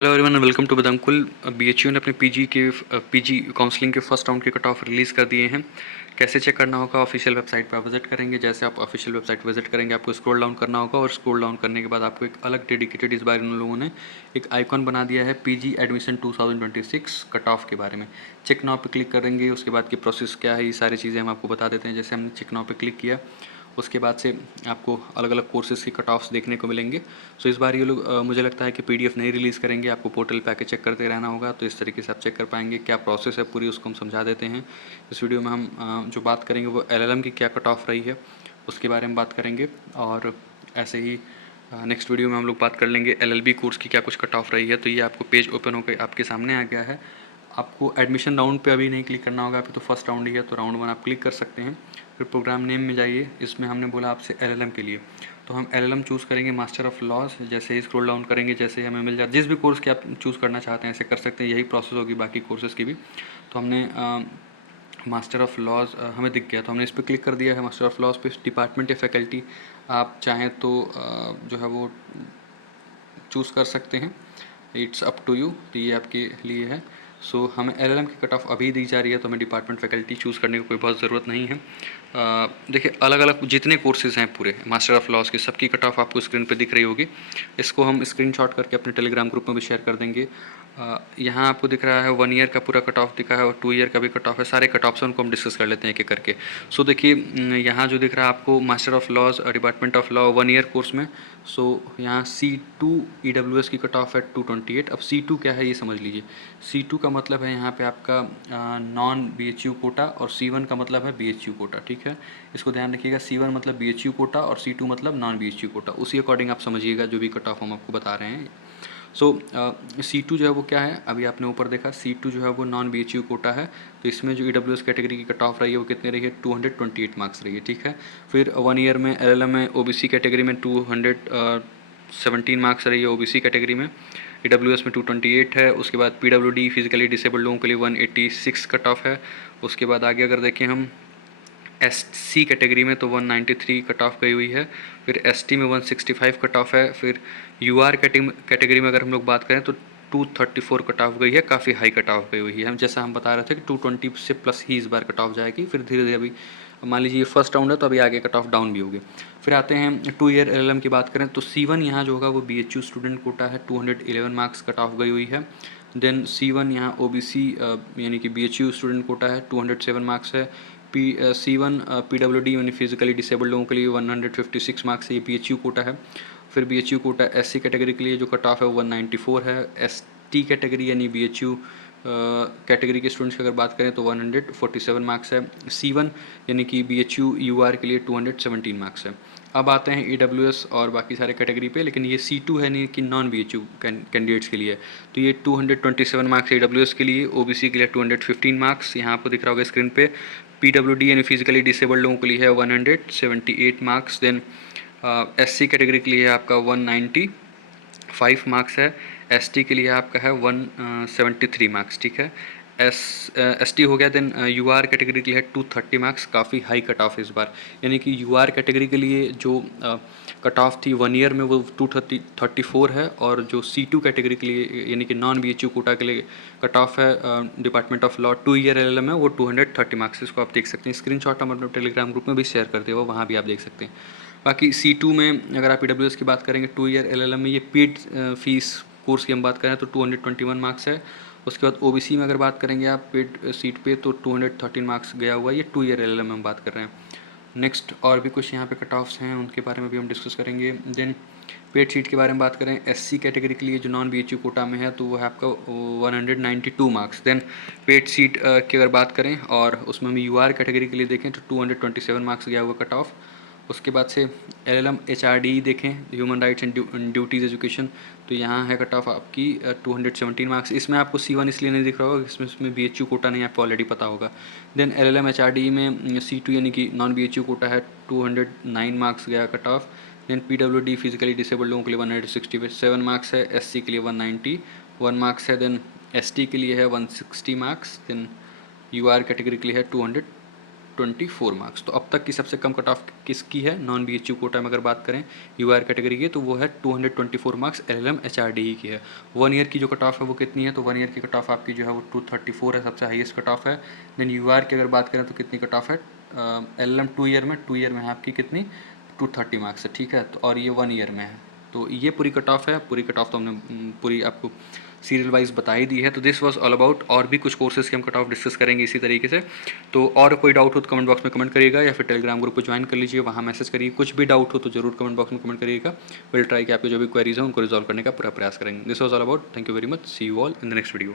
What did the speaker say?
Hello everyone, welcome to बदमकुल। BHU ने अपने पीजी काउंसलिंग के फर्स्ट राउंड के कट ऑफ रिलीज़ कर दिए हैं। कैसे चेक करना होगा? ऑफिशियल वेबसाइट पर आप विजिट करेंगे। जैसे आप ऑफिशियल वेबसाइट विजिट करेंगे, आपको स्क्रॉल डाउन करना होगा और स्क्रॉल डाउन करने के बाद आपको एक अलग डेडिकेटेड, इस बार उन लोगों ने एक आइकॉन बना दिया है पीजी एडमिशन 2026 कट ऑफ के बारे में। चेक नाउ पे क्लिक करेंगे, उसके बाद की प्रोसेस क्या है, ये सारी चीज़ें हम आपको बता देते हैं। जैसे हमने चेक नाउ पे क्लिक किया, उसके बाद से आपको अलग अलग कोर्सेज़ की कट ऑफ्स देखने को मिलेंगे। सो इस बार ये लोग मुझे लगता है कि पीडीएफ नहीं रिलीज़ करेंगे, आपको पोर्टल पे आके चेक करते रहना होगा। तो इस तरीके से आप चेक कर पाएंगे। क्या प्रोसेस है पूरी, उसको हम समझा देते हैं। इस वीडियो में हम जो बात करेंगे वो एलएलएम की क्या कट ऑफ रही है उसके बारे में बात करेंगे। और ऐसे ही नेक्स्ट वीडियो में हम लोग बात कर लेंगे एलएलबी कोर्स की क्या कुछ कट ऑफ रही है। तो ये आपको पेज ओपन होकर आपके सामने आ गया है। आपको एडमिशन राउंड पे अभी नहीं क्लिक करना होगा, अभी तो फर्स्ट राउंड ही है, तो राउंड 1 आप क्लिक कर सकते हैं। फिर प्रोग्राम नेम में जाइए, इसमें हमने बोला आपसे एलएलएम के लिए, तो हम एलएलएम चूज़ करेंगे मास्टर ऑफ लॉज। जैसे ही स्क्रॉल डाउन करेंगे, जैसे ही हमें मिल जाए, जिस भी कोर्स के आप चूज़ करना चाहते हैं ऐसे कर सकते हैं। यही प्रोसेस होगी बाकी कोर्सेज़ की भी। तो हमने मास्टर ऑफ लॉज हमें दिख गया, तो हमने इस पर क्लिक कर दिया है। मास्टर ऑफ लॉज पे डिपार्टमेंट या फैकल्टी आप चाहें तो जो है वो चूज़ कर सकते हैं। इट्स अप टू यू, तो ये आपके लिए है। सो हमें एलएलएम की कट ऑफ अभी दी जा रही है, तो हमें डिपार्टमेंट फैकल्टी चूज़ करने की कोई बहुत ज़रूरत नहीं है। देखिए, अलग अलग जितने कोर्सेज़ हैं पूरे मास्टर ऑफ लॉज की, सबकी कट ऑफ आपको स्क्रीन पे दिख रही होगी। इसको हम स्क्रीनशॉट करके अपने टेलीग्राम ग्रुप में भी शेयर कर देंगे। यहाँ आपको दिख रहा है 1 ईयर का पूरा कट ऑफ दिखा है और 2 ईयर का भी कट ऑफ है। सारे कट ऑफ्स उनको हम डिस्कस कर लेते हैं एक एक करके। सो देखिए, यहाँ जो दिख रहा है आपको master of laws department of law 1 year course में। सो यहाँ C2 EWS की कट ऑफ है 228। अब C2 क्या है ये समझ लीजिए। C2 का मतलब है यहाँ पे आपका नॉन BHU कोटा, और C1 का मतलब है BHU कोटा। ठीक है, इसको ध्यान रखिएगा। C1 मतलब BHU कोटा और C2 मतलब नॉन BHU कोटा। उसी अकॉर्डिंग आप समझिएगा जो भी कट ऑफ हम आपको बता रहे हैं। सो C2 जो है वो क्या है, अभी आपने ऊपर देखा C2 जो है वो नॉन BHU कोटा है। तो इसमें जो EWS कैटेगरी की कट ऑफ रही है वो कितनी रही है? 228 मार्क्स रही है। ठीक है, फिर 1 ईयर में LLM में OBC कैटेगरी में 217 मार्क्स रही है। OBC कैटेगरी में EWS में 228 है। उसके बाद PWD फिजिकली डिसेबल्ड लोगों के लिए 186 कट ऑफ है। उसके बाद आगे अगर देखें हम SC कैटेगरी में, तो 193 कट ऑफ गई हुई है। फिर ST में 165 कट ऑफ है। फिर UR कैटेगरी में अगर हम लोग बात करें तो 234 कट ऑफ गई है। काफ़ी हाई कट ऑफ गई हुई है। हम जैसा हम बता रहे थे कि 220 से प्लस ही इस बार कट ऑफ जाएगी। फिर धीरे धीरे अभी मान लीजिए ये फर्स्ट राउंड है, तो अभी आगे कट ऑफ डाउन भी होगी। फिर आते हैं 2 ईयर LLM की बात करें तो C1 यहाँ जो होगा वो BHU स्टूडेंट कोटा है, 211 मार्क्स कट ऑफ गई हुई है। देन C1 यहाँ OBC यानी कि BHU स्टूडेंट कोटा है, 207 मार्क्स है। C1 PWD यानी फिजिकली डिसेबल्ड लोगों के लिए 156 मार्क्स है, ये BHU कोटा है। फिर BHU कोटा SC कैटेगरी के लिए जो कट ऑफ है 194 है। ST कैटेगरी यानी BHU कैटेगरी के स्टूडेंट्स की अगर बात करें तो 147 मार्क्स है। C1 यानी कि BHU UR के लिए 217 मार्क्स है। अब आते हैं EWS और बाकी सारे कैटेगरी पे, लेकिन ये C2 है नहीं कि नॉन BHU कैंडिडेट्स के लिए। तो ये 227 मार्क्स EWS के लिए, OBC के लिए 215 मार्क्स, यहाँ आपको दिख रहा होगा स्क्रीन पे। PWD यानी फिजिकली डिसेबल्ड लोगों के लिए है 178 मार्क्स। देन SC कैटेगरी के लिए आपका 195 मार्क्स है। ST के लिए आपका है 173 मार्क्स। ठीक है, ST हो गया। देन UR कैटेगरी के लिए है 230 मार्क्स, काफ़ी हाई कट ऑफ इस बार। यानी कि UR कैटेगरी के लिए जो कट ऑफ थी 1 ईयर में वो 234 है, और जो C2 कैटेगरी के लिए यानी कि नॉन BHU कोटा के लिए कट ऑफ है department of law 2 year LLM है, वो 230 मार्क्स। इसको आप देख सकते हैं। स्क्रीनशॉट हम अपने टेलीग्राम ग्रुप में भी शेयर कर दिया हुआ, वहाँ भी आप देख सकते हैं। बाकी C2 में अगर आप EWS की बात करेंगे 2 ईयर LLM में, ये पेड फीस कोर्स की हम बात करें तो 221 मार्क्स है। उसके बाद OBC में अगर बात करेंगे आप पेड सीट पे तो 213 मार्क्स गया हुआ है। ये 2 ईयर LLM में हम बात कर रहे हैं। नेक्स्ट और भी कुछ यहाँ पे कट ऑफ्स हैं, उनके बारे में भी हम डिस्कस करेंगे। देन पेड सीट के बारे में बात करें, SC कैटेगरी के लिए जो नॉन BHU कोटा में है तो वो है आपका 192 मार्क्स। देन पेड सीट की अगर बात करें और उसमें हम UR कैटेगरी के लिए देखें तो 227 मार्क्स गया हुआ कट ऑफ। उसके बाद से LLM HRD देखें, human rights and duties education, तो यहाँ है कट ऑफ आपकी 217 मार्क्स। इसमें आपको C1 इसलिए नहीं दिख रहा होगा, इसमें BHU कोटा नहीं, आपको ऑलरेडी पता होगा। देन LLM HRD में C2 यानी कि नॉन BHU कोटा है, 209 मार्क्स गया cut off. Then PWD physically disabled लोगों के लिए 167 मार्क्स है। SC के लिए 191 मार्क्स है। देन ST के लिए है 160 मार्क्स। देन UR कैटेगरी के लिए है 200 224 मार्क्स। तो अब तक की सबसे कम कट ऑफ किसकी है नॉन BHU कोटा में अगर बात करें UR कैटेगरी की, तो वो है 224 मार्क्स LLM HRDE की है। 1 ईयर की जो कट ऑफ है वो कितनी है, तो 1 ईयर की कट ऑफ आपकी जो है वो 234 है, सबसे हाईएस्ट कट ऑफ है। देन UR की अगर बात करें तो कितनी कट ऑफ है, LLM 2 ईयर में है आपकी कितनी, 230 मार्क्स है, ठीक है। तो और ये 1 ईयर में है। तो ये पूरी कट ऑफ है, पूरी कट ऑफ तो हमने पूरी आपको सीरियल वाइज बता ही दी है। तो दिस वाज ऑल अबाउट, और भी कुछ कोर्सेज के हम कट ऑफ डिस्कस करेंगे इसी तरीके से। तो और कोई डाउट हो तो कमेंट बॉक्स में कमेंट करिएगा, या फिर टेलीग्राम ग्रुप को ज्वाइन कर लीजिए, वहाँ मैसेज करिए। कुछ भी डाउट हो तो जरूर कमेंट बॉक्स में कमेंट करिएगा। विल ट्राई कि आपके जो भी क्वेरीज हैं उनको रिजॉल्व करने का पूरा प्रयास करेंगे। This was all about, thank you very much, see you all in the next video.